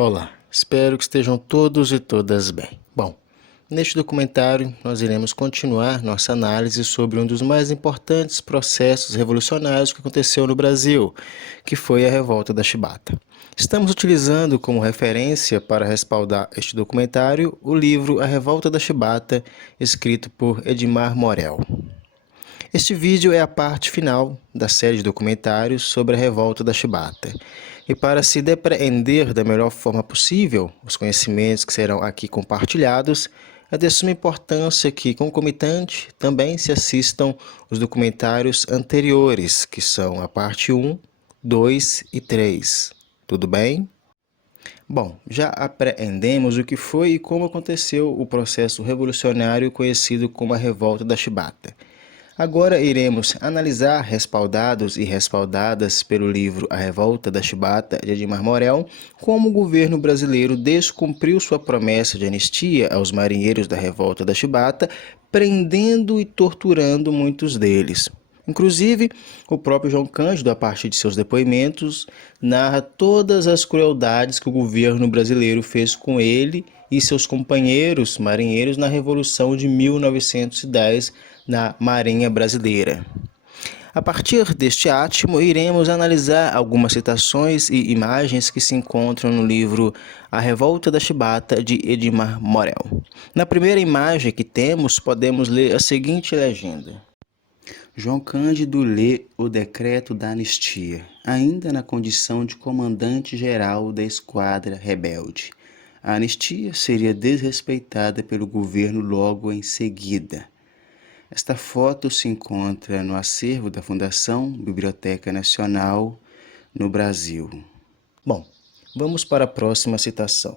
Olá, espero que estejam todos e todas bem. Bom, neste documentário nós iremos continuar nossa análise sobre um dos mais importantes processos revolucionários que aconteceu no Brasil, que foi a Revolta da Chibata. Estamos utilizando como referência para respaldar este documentário o livro A Revolta da Chibata, escrito por Edmar Morel. Este vídeo é a parte final da série de documentários sobre a Revolta da Chibata. E para se depreender da melhor forma possível os conhecimentos que serão aqui compartilhados, é de suma importância que, concomitante, também se assistam os documentários anteriores, que são a parte 1, 2 e 3. Tudo bem? Bom, já apreendemos o que foi e como aconteceu o processo revolucionário conhecido como a Revolta da Chibata. Agora iremos analisar, respaldados e respaldadas pelo livro A Revolta da Chibata, de Edmar Morel, como o governo brasileiro descumpriu sua promessa de anistia aos marinheiros da Revolta da Chibata, prendendo e torturando muitos deles. Inclusive, o próprio João Cândido, a partir de seus depoimentos, narra todas as crueldades que o governo brasileiro fez com ele e seus companheiros marinheiros na Revolução de 1910 na Marinha Brasileira. A partir deste átimo, iremos analisar algumas citações e imagens que se encontram no livro A Revolta da Chibata, de Edmar Morel. Na primeira imagem que temos, podemos ler a seguinte legenda. João Cândido lê o decreto da anistia, ainda na condição de comandante-geral da esquadra rebelde. A anistia seria desrespeitada pelo governo logo em seguida. Esta foto se encontra no acervo da Fundação Biblioteca Nacional no Brasil. Bom, vamos para a próxima citação.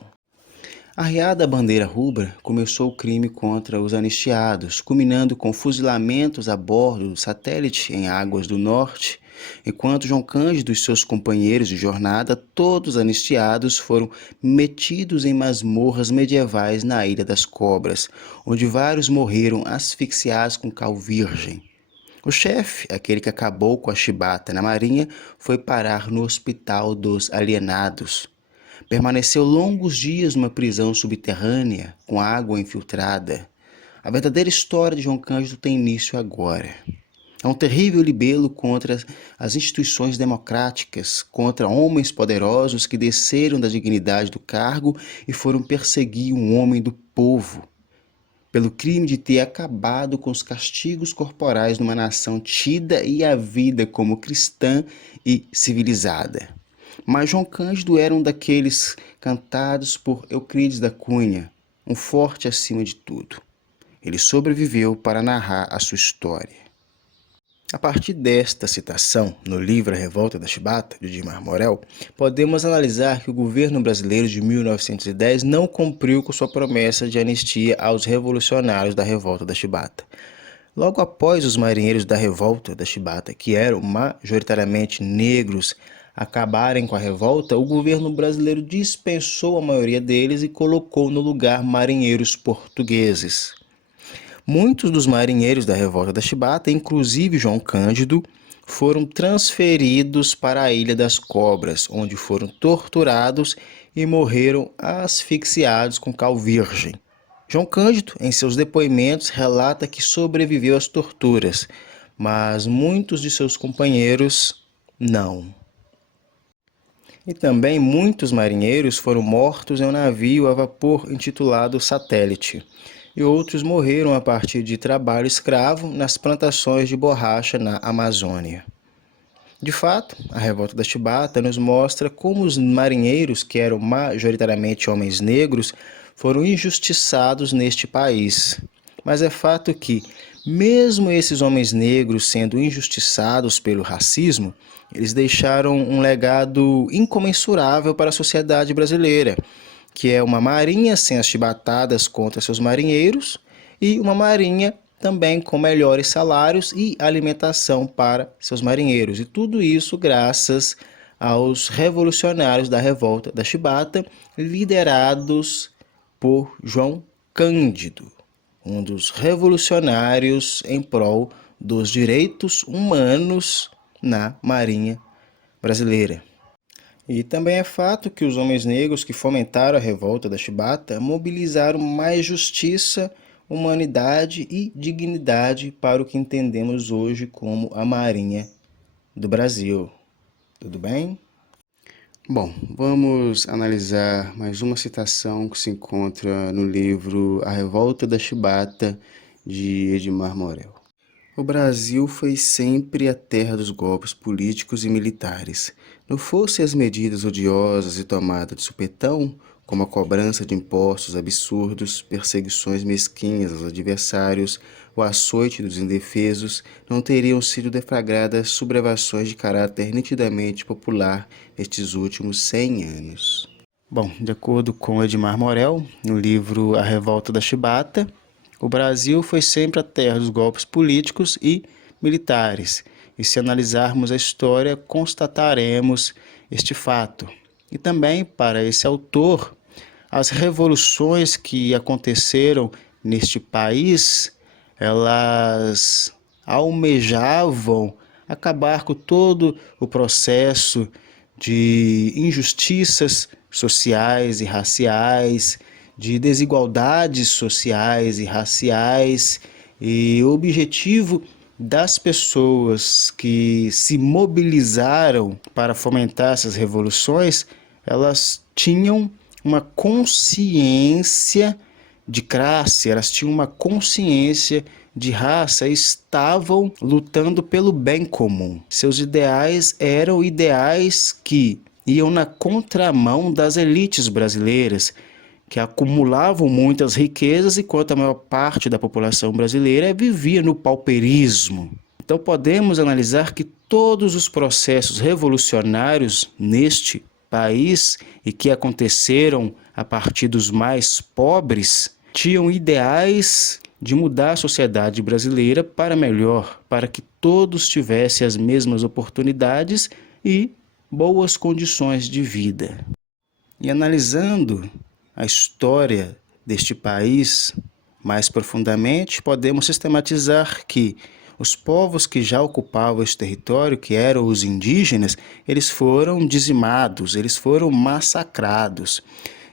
Arriada a bandeira rubra, começou o crime contra os anistiados, culminando com fuzilamentos a bordo do satélite em águas do norte, enquanto João Cândido e seus companheiros de jornada, todos anistiados, foram metidos em masmorras medievais na Ilha das Cobras, onde vários morreram asfixiados com cal virgem. O chefe, aquele que acabou com a chibata na marinha, foi parar no Hospital dos Alienados. Permaneceu longos dias numa prisão subterrânea, com água infiltrada. A verdadeira história de João Cândido tem início agora. É um terrível libelo contra as instituições democráticas, contra homens poderosos que desceram da dignidade do cargo e foram perseguir um homem do povo, pelo crime de ter acabado com os castigos corporais numa nação tida e havida como cristã e civilizada. Mas João Cândido era um daqueles cantados por Euclides da Cunha, um forte acima de tudo. Ele sobreviveu para narrar a sua história. A partir desta citação, no livro A Revolta da Chibata, de Edmar Morel, podemos analisar que o governo brasileiro de 1910 não cumpriu com sua promessa de anistia aos revolucionários da Revolta da Chibata. Logo após os marinheiros da Revolta da Chibata, que eram majoritariamente negros, acabarem com a revolta, o governo brasileiro dispensou a maioria deles e colocou no lugar marinheiros portugueses. Muitos dos marinheiros da Revolta da Chibata, inclusive João Cândido, foram transferidos para a Ilha das Cobras, onde foram torturados e morreram asfixiados com cal virgem. João Cândido, em seus depoimentos, relata que sobreviveu às torturas, mas muitos de seus companheiros não. E também muitos marinheiros foram mortos em um navio a vapor intitulado Satélite, e outros morreram a partir de trabalho escravo nas plantações de borracha na Amazônia. De fato, a Revolta da Chibata nos mostra como os marinheiros, que eram majoritariamente homens negros, foram injustiçados neste país. Mas é fato que, mesmo esses homens negros sendo injustiçados pelo racismo, eles deixaram um legado incomensurável para a sociedade brasileira, que é uma marinha sem as chibatadas contra seus marinheiros e uma marinha também com melhores salários e alimentação para seus marinheiros. E tudo isso graças aos revolucionários da Revolta da Chibata, liderados por João Cândido, um dos revolucionários em prol dos direitos humanos na Marinha Brasileira. E também é fato que os homens negros que fomentaram a revolta da Chibata mobilizaram mais justiça, humanidade e dignidade para o que entendemos hoje como a Marinha do Brasil. Tudo bem? Bom, vamos analisar mais uma citação que se encontra no livro A Revolta da Chibata, de Edmar Morel. O Brasil foi sempre a terra dos golpes políticos e militares. Não fossem as medidas odiosas e tomadas de supetão, como a cobrança de impostos absurdos, perseguições mesquinhas aos adversários, o açoite dos indefesos, não teriam sido deflagradas sublevações de caráter nitidamente popular nestes últimos 100 anos. Bom, de acordo com Edmar Morel, no livro A Revolta da Chibata, o Brasil foi sempre a terra dos golpes políticos e militares, e se analisarmos a história, constataremos este fato. E também, para esse autor, as revoluções que aconteceram neste país, elas almejavam acabar com todo o processo de injustiças sociais e raciais, de desigualdades sociais e raciais, e o objetivo das pessoas que se mobilizaram para fomentar essas revoluções, elas tinham uma consciência de classe, elas tinham uma consciência de raça, estavam lutando pelo bem comum. Seus ideais eram ideais que iam na contramão das elites brasileiras, que acumulavam muitas riquezas, enquanto a maior parte da população brasileira vivia no pauperismo. Então podemos analisar que todos os processos revolucionários neste país e que aconteceram a partir dos mais pobres tinham ideais de mudar a sociedade brasileira para melhor, para que todos tivessem as mesmas oportunidades e boas condições de vida. E analisando a história deste país mais profundamente, podemos sistematizar que os povos que já ocupavam esse território, que eram os indígenas, eles foram dizimados, eles foram massacrados.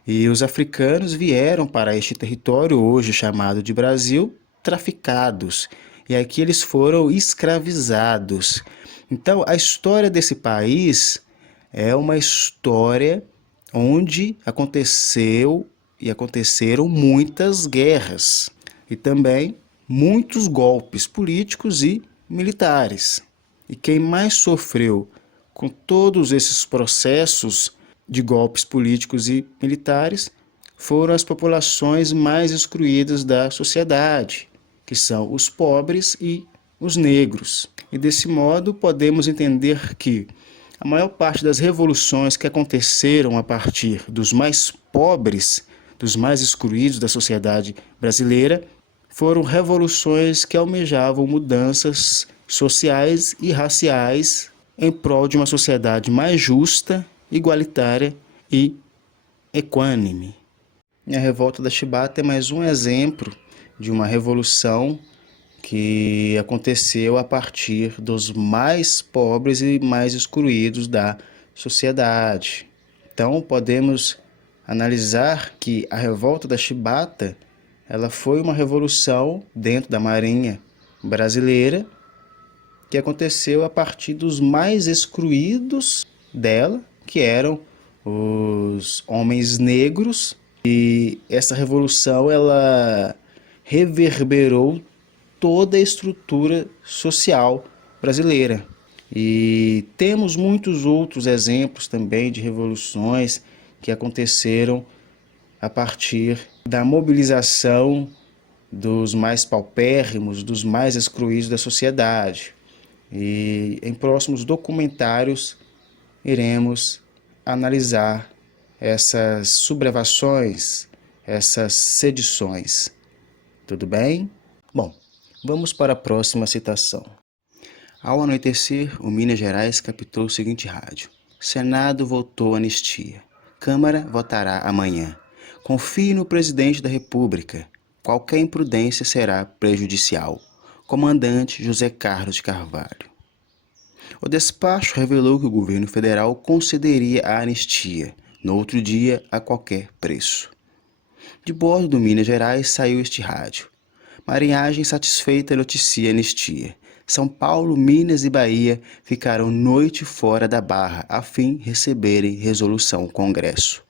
E os africanos vieram para este território, hoje chamado de Brasil, traficados. E aqui eles foram escravizados. Então, a história desse país é uma história onde aconteceram muitas guerras e também muitos golpes políticos e militares. E quem mais sofreu com todos esses processos de golpes políticos e militares foram as populações mais excluídas da sociedade, que são os pobres e os negros. E desse modo podemos entender que a maior parte das revoluções que aconteceram a partir dos mais pobres, dos mais excluídos da sociedade brasileira, foram revoluções que almejavam mudanças sociais e raciais em prol de uma sociedade mais justa, igualitária e equânime. E a Revolta da Chibata é mais um exemplo de uma revolução que aconteceu a partir dos mais pobres e mais excluídos da sociedade. Então, podemos analisar que a Revolta da Chibata, ela foi uma revolução dentro da Marinha brasileira que aconteceu a partir dos mais excluídos dela, que eram os homens negros, e essa revolução ela reverberou toda a estrutura social brasileira. E temos muitos outros exemplos também de revoluções que aconteceram a partir da mobilização dos mais paupérrimos, dos mais excluídos da sociedade. E em próximos documentários iremos analisar essas sublevações, essas sedições. Tudo bem? Bom, vamos para a próxima citação. Ao anoitecer, o Minas Gerais captou o seguinte rádio: Senado votou anistia. Câmara votará amanhã. Confie no presidente da República. Qualquer imprudência será prejudicial. Comandante José Carlos de Carvalho. O despacho revelou que o governo federal concederia a anistia, no outro dia, a qualquer preço. De bordo do Minas Gerais saiu este rádio. Marinhagem satisfeita noticia anistia. São Paulo, Minas e Bahia ficaram noite fora da barra a fim de receberem resolução Congresso.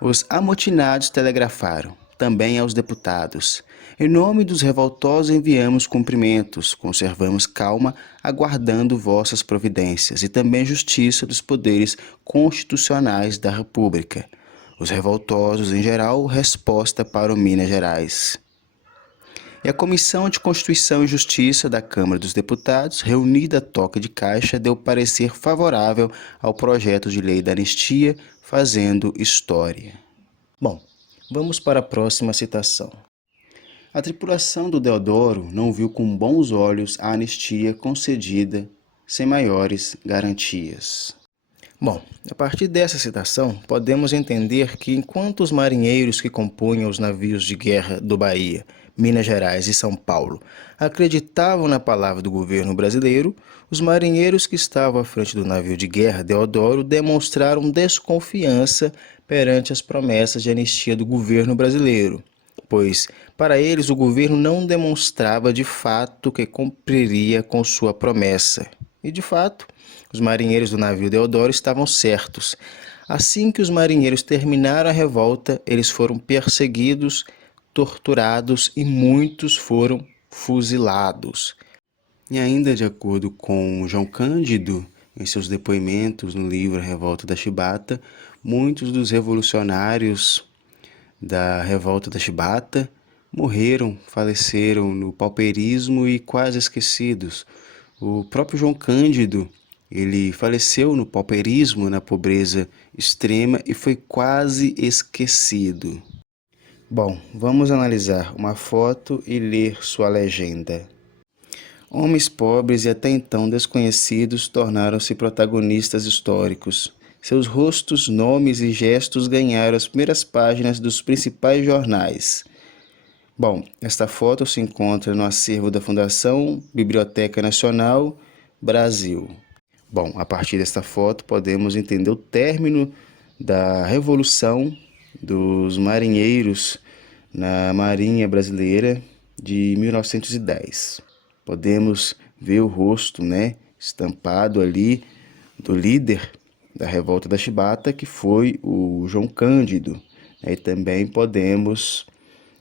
Os amotinados telegrafaram, também aos deputados. Em nome dos revoltosos enviamos cumprimentos, conservamos calma, aguardando vossas providências e também justiça dos poderes constitucionais da República. Os revoltosos, em geral, resposta para o Minas Gerais. E a Comissão de Constituição e Justiça da Câmara dos Deputados, reunida a toque de caixa, deu parecer favorável ao projeto de lei da anistia, fazendo história. Bom, vamos para a próxima citação. A tripulação do Deodoro não viu com bons olhos a anistia concedida sem maiores garantias. Bom, a partir dessa citação, podemos entender que enquanto os marinheiros que compunham os navios de guerra do Bahia, Minas Gerais e São Paulo acreditavam na palavra do governo brasileiro, os marinheiros que estavam à frente do navio de guerra Deodoro demonstraram desconfiança perante as promessas de anistia do governo brasileiro, pois, para eles, o governo não demonstrava de fato que cumpriria com sua promessa. E, de fato, os marinheiros do navio Deodoro estavam certos. Assim que os marinheiros terminaram a revolta, eles foram perseguidos, torturados e muitos foram fuzilados. E ainda de acordo com João Cândido, em seus depoimentos no livro A Revolta da Chibata, muitos dos revolucionários da Revolta da Chibata morreram, faleceram no pauperismo e quase esquecidos. O próprio João Cândido, ele faleceu no pauperismo, na pobreza extrema e foi quase esquecido. Bom, vamos analisar uma foto e ler sua legenda. Homens pobres e até então desconhecidos tornaram-se protagonistas históricos. Seus rostos, nomes e gestos ganharam as primeiras páginas dos principais jornais. Bom, esta foto se encontra no acervo da Fundação Biblioteca Nacional, Brasil. Bom, a partir desta foto podemos entender o término da Revolução dos Marinheiros na Marinha Brasileira de 1910. Podemos ver o rosto, estampado ali do líder da Revolta da Chibata, que foi o João Cândido. E também podemos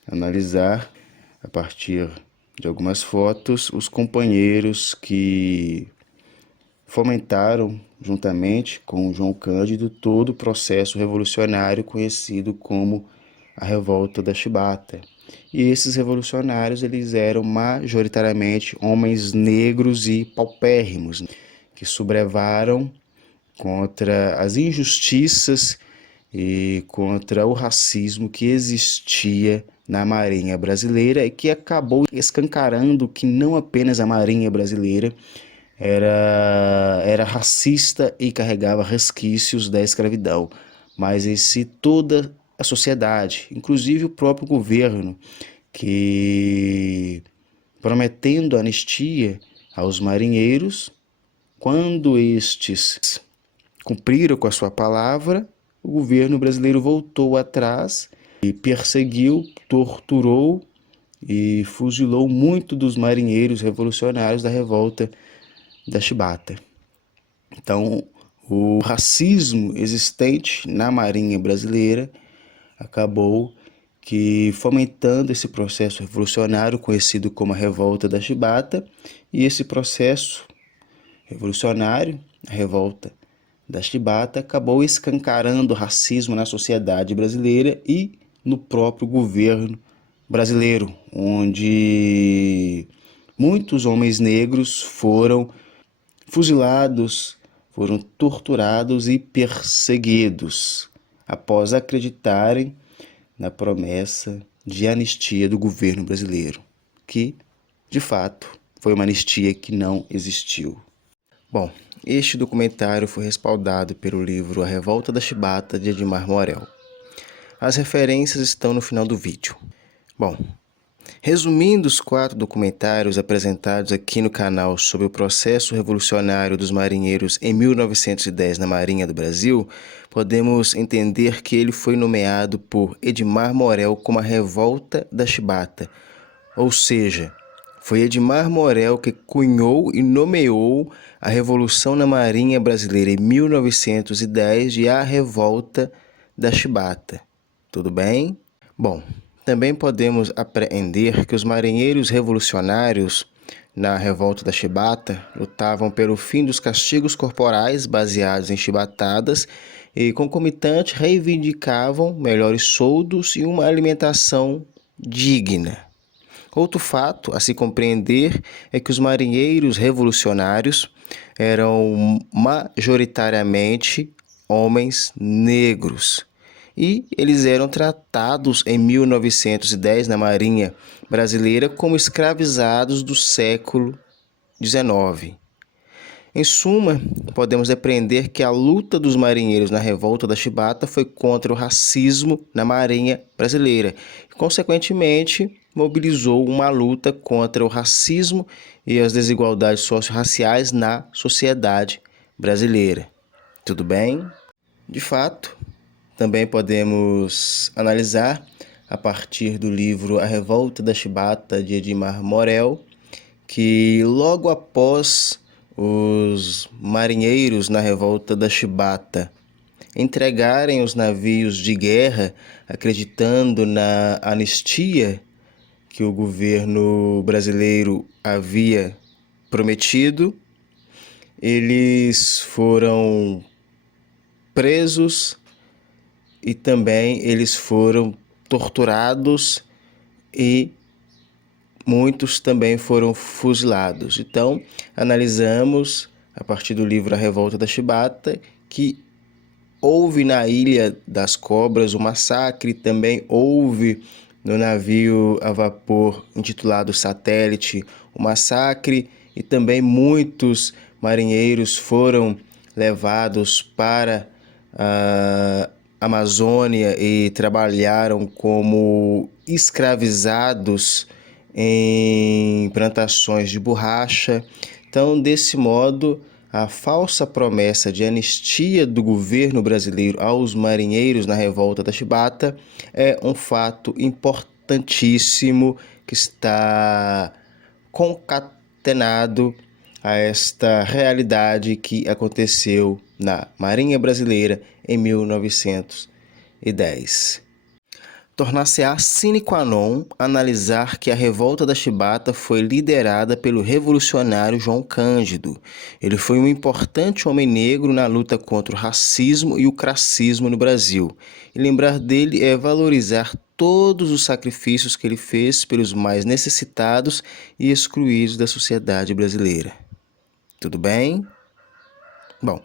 analisar, a partir de algumas fotos, os companheiros que fomentaram, juntamente com o João Cândido, todo o processo revolucionário conhecido como a Revolta da Chibata. E esses revolucionários, eles eram majoritariamente homens negros e paupérrimos, que sublevaram contra as injustiças e contra o racismo que existia na Marinha Brasileira e que acabou escancarando que não apenas a Marinha Brasileira era racista e carregava resquícios da escravidão, mas em si toda a sociedade, inclusive o próprio governo, que prometendo anistia aos marinheiros, quando estes cumpriram com a sua palavra, o governo brasileiro voltou atrás e perseguiu, torturou e fuzilou muito dos marinheiros revolucionários da Revolta da Chibata. Então, o racismo existente na Marinha Brasileira acabou que fomentando esse processo revolucionário conhecido como a Revolta da Chibata, e esse processo revolucionário, a Revolta da Chibata, acabou escancarando o racismo na sociedade brasileira e no próprio governo brasileiro, onde muitos homens negros foram fuzilados, foram torturados e perseguidos após acreditarem na promessa de anistia do governo brasileiro, que, de fato, foi uma anistia que não existiu. Bom, este documentário foi respaldado pelo livro A Revolta da Chibata, de Edmar Morel. As referências estão no final do vídeo. Bom, Resumindo os 4 documentários apresentados aqui no canal sobre o processo revolucionário dos marinheiros em 1910 na Marinha do Brasil, podemos entender que ele foi nomeado por Edmar Morel como a Revolta da Chibata, ou seja, foi Edmar Morel que cunhou e nomeou a Revolução na Marinha Brasileira em 1910 de a Revolta da Chibata. Tudo bem? Bom, também podemos apreender que os marinheiros revolucionários na Revolta da Chibata lutavam pelo fim dos castigos corporais baseados em chibatadas e, concomitante, reivindicavam melhores soldos e uma alimentação digna. Outro fato a se compreender é que os marinheiros revolucionários eram majoritariamente homens negros e eles eram tratados em 1910 na Marinha Brasileira como escravizados do século XIX. Em suma, podemos aprender que a luta dos marinheiros na Revolta da Chibata foi contra o racismo na Marinha Brasileira e, consequentemente, mobilizou uma luta contra o racismo e as desigualdades socio-raciais na sociedade brasileira. Tudo bem? De fato, também podemos analisar, a partir do livro A Revolta da Chibata, de Edmar Morel, que logo após os marinheiros na Revolta da Chibata entregarem os navios de guerra, acreditando na anistia que o governo brasileiro havia prometido, eles foram presos e também eles foram torturados e muitos também foram fuzilados. Então, analisamos, a partir do livro A Revolta da Chibata, que houve na Ilha das Cobras um massacre, também houve no navio a vapor intitulado Satélite um massacre, e também muitos marinheiros foram levados para a Amazônia e trabalharam como escravizados em plantações de borracha. Então, desse modo, a falsa promessa de anistia do governo brasileiro aos marinheiros na Revolta da Chibata é um fato importantíssimo que está concatenado a esta realidade que aconteceu na Marinha Brasileira em 1910. Tornar-se-á sine qua non analisar que a Revolta da Chibata foi liderada pelo revolucionário João Cândido. Ele foi um importante homem negro na luta contra o racismo e o crassismo no Brasil. E lembrar dele é valorizar todos os sacrifícios que ele fez pelos mais necessitados e excluídos da sociedade brasileira. Tudo bem? Bom,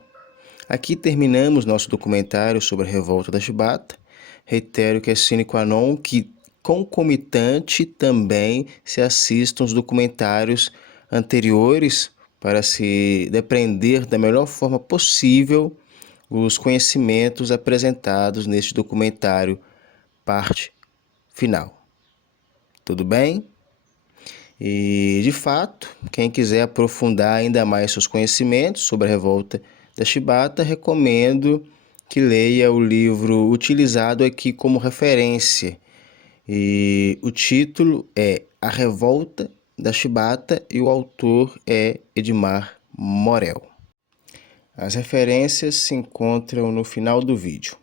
aqui terminamos nosso documentário sobre a Revolta da Chibata. Reitero que é sine qua non que, concomitante, também se assistam os documentários anteriores para se depreender da melhor forma possível os conhecimentos apresentados neste documentário, parte final. Tudo bem? E, de fato, quem quiser aprofundar ainda mais seus conhecimentos sobre a Revolta da Chibata, recomendo que leia o livro utilizado aqui como referência. E o título é A Revolta da Chibata e o autor é Edmar Morel. As referências se encontram no final do vídeo.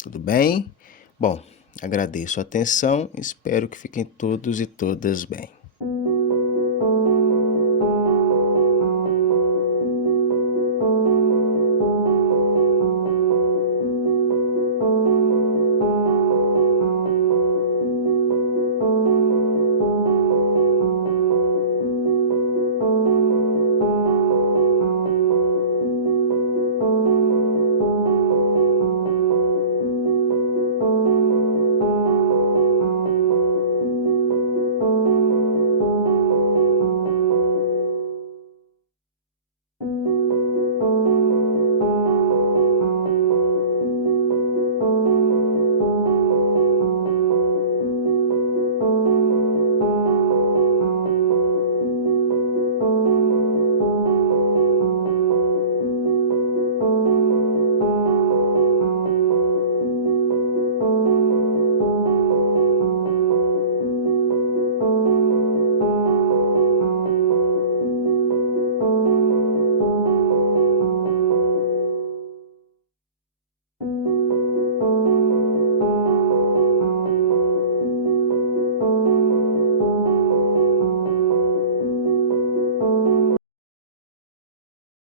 Tudo bem? Bom, agradeço a atenção, espero que fiquem todos e todas bem.